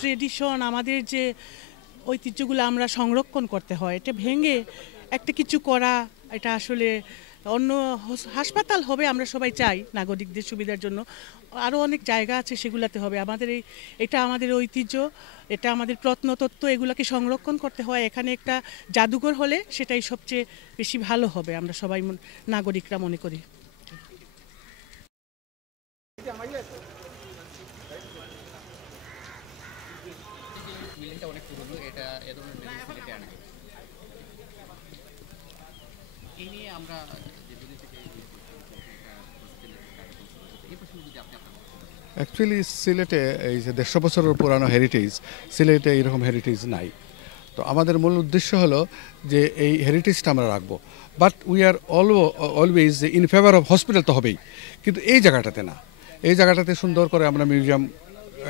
Tradition, আমাদের যে ঐতিহ্যগুলো আমরা সংরক্ষণ করতে হয়, এটা ভেঙে একটা কিছু করা, এটা আসলে অন্য হাসপাতাল হবে আমরা সবাই চাই নাগরিকদের সুবিধার জন্য। আরও অনেক জায়গা আছে সেগুলাতে হবে। আমাদের এই, এটা আমাদের ঐতিহ্য, এটা আমাদের প্রত্নতত্ত্ব, এগুলোকে সংরক্ষণ করতে হয়। এখানে একটা জাদুঘর হলে সেটাই সবচেয়ে বেশি ভালো হবে, আমরা সবাই নাগরিকরা মনে করি। অনেক পুরনো, এটা এ ধরনের আনা। এই নিয়ে আমরা অ্যাকচুয়ালি সিলেটে এই যে দেড়শো বছরের পুরানো হেরিটেজ সিলেটে এইরকম হেরিটেজ নাই। তো আমাদের মূল উদ্দেশ্য হলো যে এই হেরিটেজটা আমরা রাখব। But we are all always in favour of hospital তো হবেই। কিন্তু এই জায়গাটাতে না। এই জায়গাটাতে সুন্দর করে আমরা মিউজিয়াম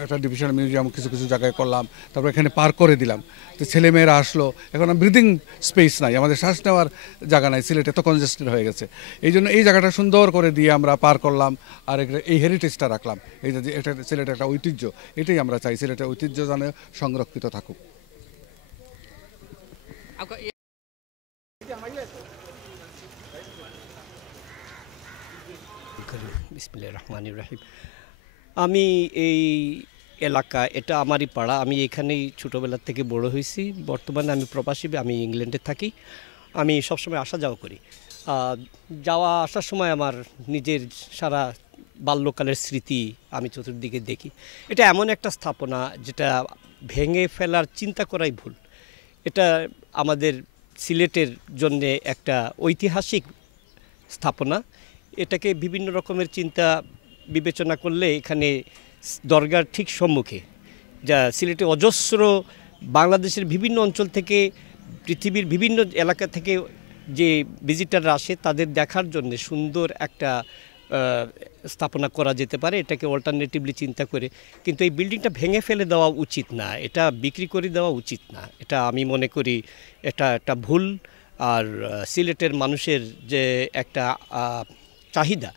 একটা ডিভিশন মিউজিয়াম কিছু কিছু জায়গায় করলাম, তারপর এখানে পার করে দিলাম। তো ছেলেমেয়েরা আসলো, এখন ব্রিদিং স্পেস নাই, আমাদের শ্বাস নেওয়ার জায়গা নাই, সিলেটে এত কনজেস্টেড হয়ে গেছে। এই জন্য এই জায়গাটা সুন্দর করে দিয়ে আমরা পার করলাম, আর এই হেরিটেজটা রাখলাম। এই যে এটা সিলেটের একটা ঐতিহ্য, এটাই আমরা চাই সিলেটের ঐতিহ্য যেন সংরক্ষিত থাকুক। বিসমিল্লাহির রহমানির আমি এই এলাকা, এটা আমারই পাড়া, আমি এখানেই ছোটোবেলার থেকে বড় হয়েছি। বর্তমানে আমি প্রবাসী, আমি ইংল্যান্ডে থাকি। আমি সবসময় আসা যাওয়া করি। যাওয়া, আসার সময় আমার নিজের সারা বাল্যকালের স্মৃতি আমি চতুর্দিকে দেখি। এটা এমন একটা স্থাপনা যেটা ভেঙে ফেলার চিন্তা করাই ভুল। এটা আমাদের সিলেটের জন্যে একটা ঐতিহাসিক স্থাপনা। এটাকে বিভিন্ন রকমের চিন্তা বিবেচনা করলে এখানে দরগার ঠিক সম্মুখে, যা সিলেটে অজস্র বাংলাদেশের বিভিন্ন অঞ্চল থেকে, পৃথিবীর বিভিন্ন এলাকা থেকে যে ভিজিটাররা আসে, তাদের দেখার জন্য সুন্দর একটা স্থাপনা করা যেতে পারে। এটাকে অল্টারনেটিভলি চিন্তা করে। কিন্তু এই বিল্ডিংটা ভেঙে ফেলে দেওয়া উচিত না। এটা বিক্রি করে দেওয়া উচিত না। এটা আমি মনে করি এটা একটা ভুল। আর সিলেটের মানুষের যে একটা চাহিদা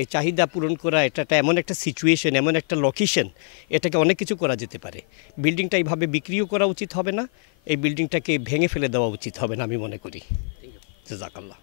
এই চাহিদা পূরণ করা এটা এমন একটা সিচুয়েশন এমন একটা লোকেশন এটাকে অনেক কিছু করা যেতে পারে। বিল্ডিংটা এইভাবে বিক্রিও করা উচিত হবে না এই বিল্ডিংটাকে ভেঙে ফেলে দেওয়া উচিত হবে না আমি মনে করি। জাজাকাল্লাহ